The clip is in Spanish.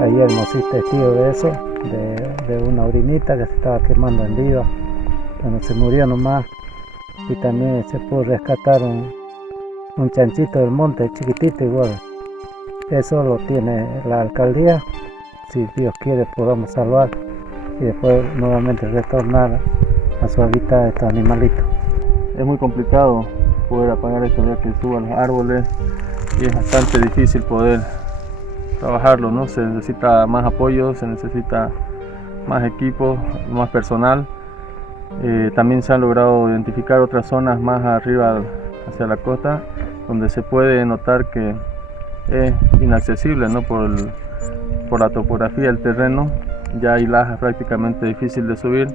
Ayer hemos sido testigos de eso, de una orinita que se estaba quemando en viva, cuando se murió nomás. Y también se pudo rescatar un chanchito del monte, chiquitito igual. Eso lo tiene la alcaldía. Si Dios quiere podamos salvar y después nuevamente retornar a su hábitat estos animalitos. Es muy complicado poder apagar esto ya que suban los árboles y es bastante difícil poder trabajarlo, ¿no? Se necesita más apoyo, se necesita más equipo, más personal. También se han logrado identificar otras zonas más arriba hacia la costa donde se puede notar que es inaccesible, ¿no? por la topografía del terreno, ya hay lajas prácticamente difícil de subir.